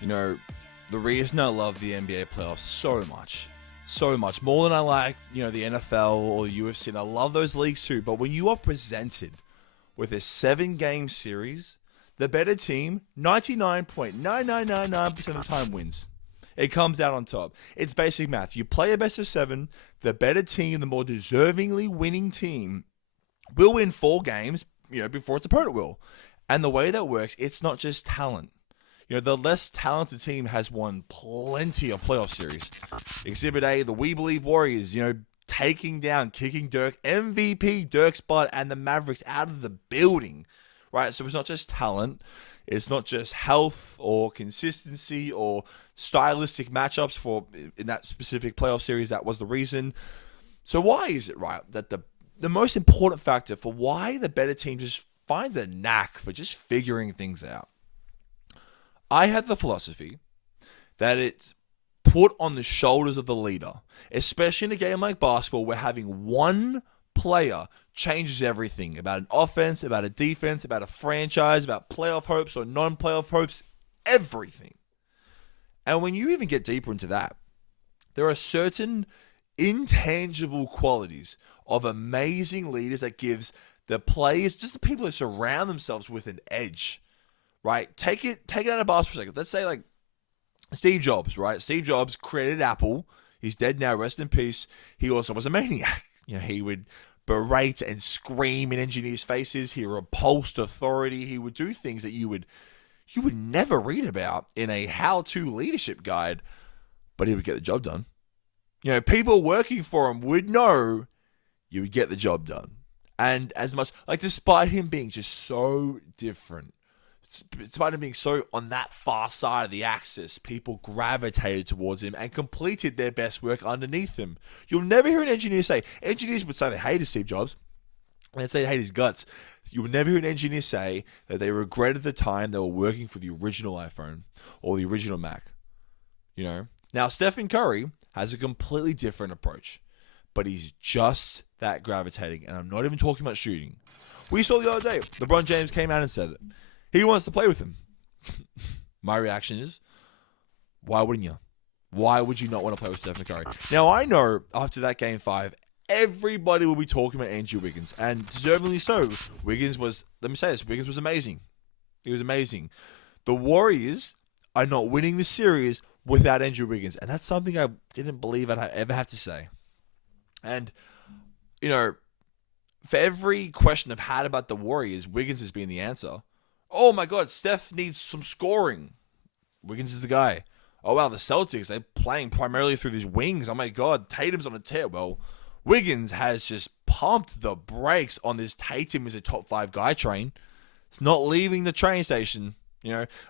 You know, the reason I love the NBA playoffs so much more than I like, the NFL or the UFC, and I love those leagues too. But when you are presented with a 7-game series, the better team, 99.9999% of the time wins. It comes out on top. It's basic math. You play a best of 7, the better team, the more deservingly winning team, will win 4 games, before its opponent will. And the way that works, it's not just talent. The less talented team has won plenty of playoff series. Exhibit A, the We Believe Warriors, kicking Dirk, MVP Dirk Spot, and the Mavericks out of the building, right? So it's not just talent. It's not just health or consistency or stylistic matchups for in that specific playoff series. That was the reason. So why is it, right, that the most important factor for why the better team just finds a knack for just figuring things out? I had the philosophy that it's put on the shoulders of the leader, especially in a game like basketball where having one player changes everything about an offense, about a defense, about a franchise, about playoff hopes or non-playoff hopes, everything. And when you even get deeper into that, there are certain intangible qualities of amazing leaders that gives the players, just the people that surround themselves with, an edge. Right? Take it out of basketball for a second. Let's say like Steve Jobs, right? Steve Jobs created Apple. He's dead now, rest in peace. He also was a maniac. He would berate and scream in engineers' faces. He repulsed authority. He would do things that you would never read about in a how-to leadership guide, but he would get the job done. People working for him would know you would get the job done. And as much, despite him being just so different, despite him being so on that far side of the axis, people gravitated towards him and completed their best work underneath him. You'll never hear an engineer say, engineers would say they hated Steve Jobs, and they'd say they hate his guts. You would never hear an engineer say that they regretted the time they were working for the original iPhone or the original Mac. Now Stephen Curry has a completely different approach, but he's just that gravitating, and I'm not even talking about shooting. We saw the other day, LeBron James came out and said it. He wants to play with him. My reaction is, why wouldn't you? Why would you not want to play with Stephen Curry? Now, I know after that Game 5, everybody will be talking about Andrew Wiggins, and deservedly so. Wiggins was amazing. He was amazing. The Warriors are not winning the series without Andrew Wiggins, and that's something I didn't believe I'd ever have to say. And, for every question I've had about the Warriors, Wiggins has been the answer. Oh my God, Steph needs some scoring. Wiggins is the guy. Oh wow, the Celtics, they're playing primarily through these wings. Oh my God, Tatum's on a tear. Well, Wiggins has just pumped the brakes on this Tatum is a top 5 guy train. It's not leaving the train station.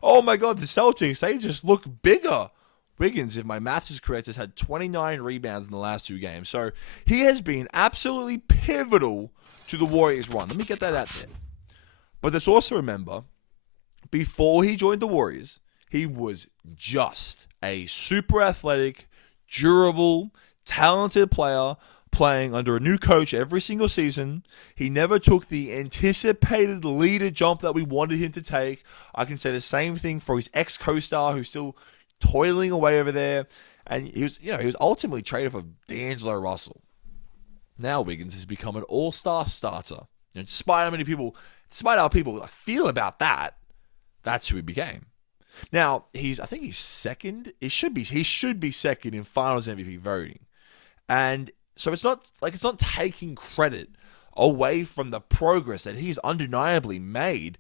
Oh my God, the Celtics, they just look bigger. Wiggins, if my maths is correct, has had 29 rebounds in the last 2 games. So he has been absolutely pivotal to the Warriors' run. Let me get that out there. But let's also remember, before he joined the Warriors, he was just a super athletic, durable, talented player playing under a new coach every single season. He never took the anticipated leader jump that we wanted him to take. I can say the same thing for his ex-co-star who's still toiling away over there. And he was ultimately traded for D'Angelo Russell. Now Wiggins has become an all-star starter. Despite how people feel about that, that's who he became. Now I think he's second. He should be second in Finals MVP voting, and so it's not taking credit away from the progress that he's undeniably made.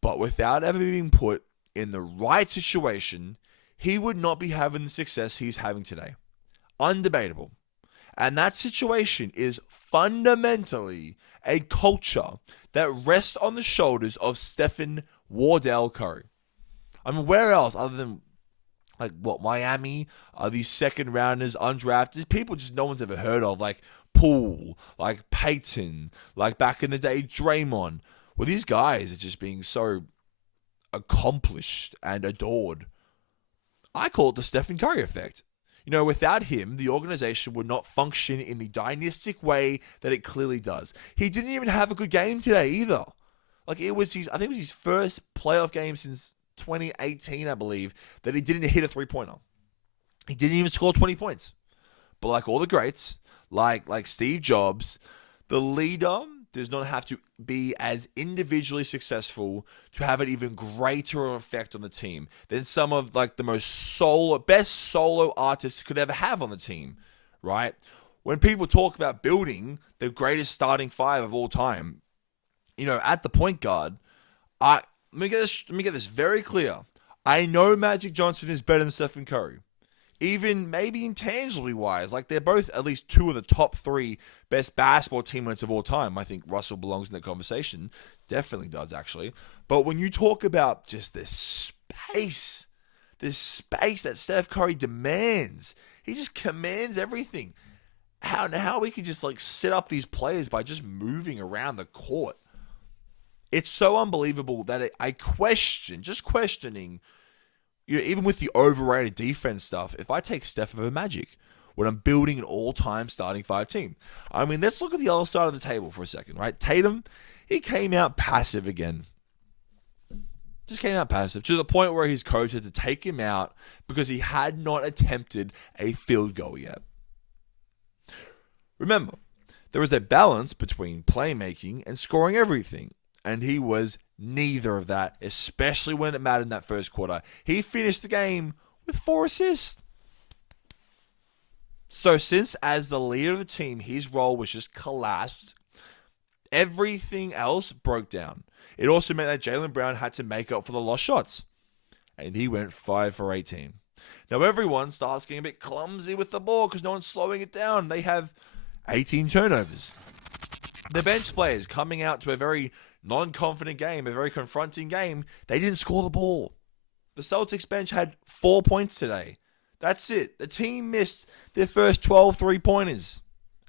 But without ever being put in the right situation, he would not be having the success he's having today. Undebatable. And that situation is fundamentally a culture that rests on the shoulders of Stephen Wardell Curry. I mean, where else other than Miami are these second rounders, undrafted, people just no one's ever heard of, like Poole, like Peyton, like back in the day, Draymond. Well, these guys are just being so accomplished and adored. I call it the Stephen Curry effect. Without him, the organization would not function in the dynastic way that it clearly does. He didn't even have a good game today either. I think it was his first playoff game since 2018, I believe, that he didn't hit a three-pointer. He didn't even score 20 points. But like all the greats, like Steve Jobs, the leader does not have to be as individually successful to have an even greater effect on the team than some of like the best solo artists could ever have on the team, right? When people talk about building the greatest starting five of all time, at the point guard, let me get this very clear. I know Magic Johnson is better than Stephen Curry. Even maybe intangibly wise, like they're both at least two of the top three best basketball teammates of all time. I think Russell belongs in that conversation. Definitely does, actually. But when you talk about just this space that Steph Curry demands, he just commands everything. How we can just like set up these players by just moving around the court. It's so unbelievable that questioning, even with the overrated defense stuff, if I take Steph over Magic when I'm building an all-time starting five team. I mean, let's look at the other side of the table for a second, right? Tatum, he came out passive again. Just came out passive to the point where his coach had to take him out because he had not attempted a field goal yet. Remember, there is a balance between playmaking and scoring everything. And he was neither of that, especially when it mattered in that first quarter. He finished the game with 4 assists. So since as the leader of the team, his role was just collapsed, everything else broke down. It also meant that Jaylen Brown had to make up for the lost shots. And he went 5 for 18. Now everyone starts getting a bit clumsy with the ball because no one's slowing it down. They have 18 turnovers. The bench players coming out to a very non-confident game, a very confronting game, they didn't score the ball. The Celtics bench had 4 points today. That's it. The team missed their first 12 three-pointers.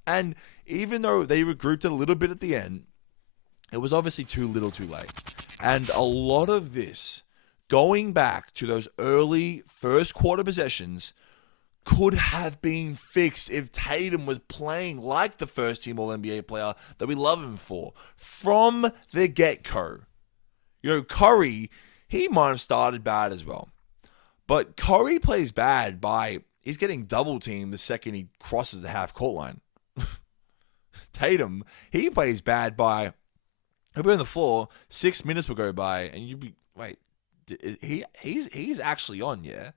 And even though they regrouped a little bit at the end, it was obviously too little too late. And a lot of this, going back to those early first quarter possessions, could have been fixed if Tatum was playing like the first team All-NBA player that we love him for from the get-go. Curry, he might have started bad as well. But Curry plays bad by, he's getting double-teamed the second he crosses the half-court line. Tatum, he plays bad by, he'll be on the floor, 6 minutes will go by, and you'd be, wait, he's actually on, yeah?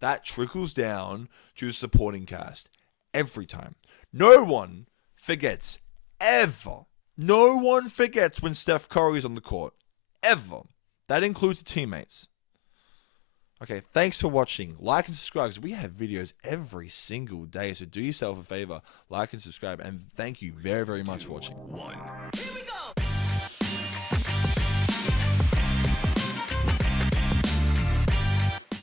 That trickles down to the supporting cast every time. No one forgets, ever. No one forgets when Steph Curry is on the court, ever. That includes the teammates. Okay, thanks for watching. Like and subscribe because we have videos every single day. So do yourself a favor, like and subscribe. And thank you very, very much for watching. 1.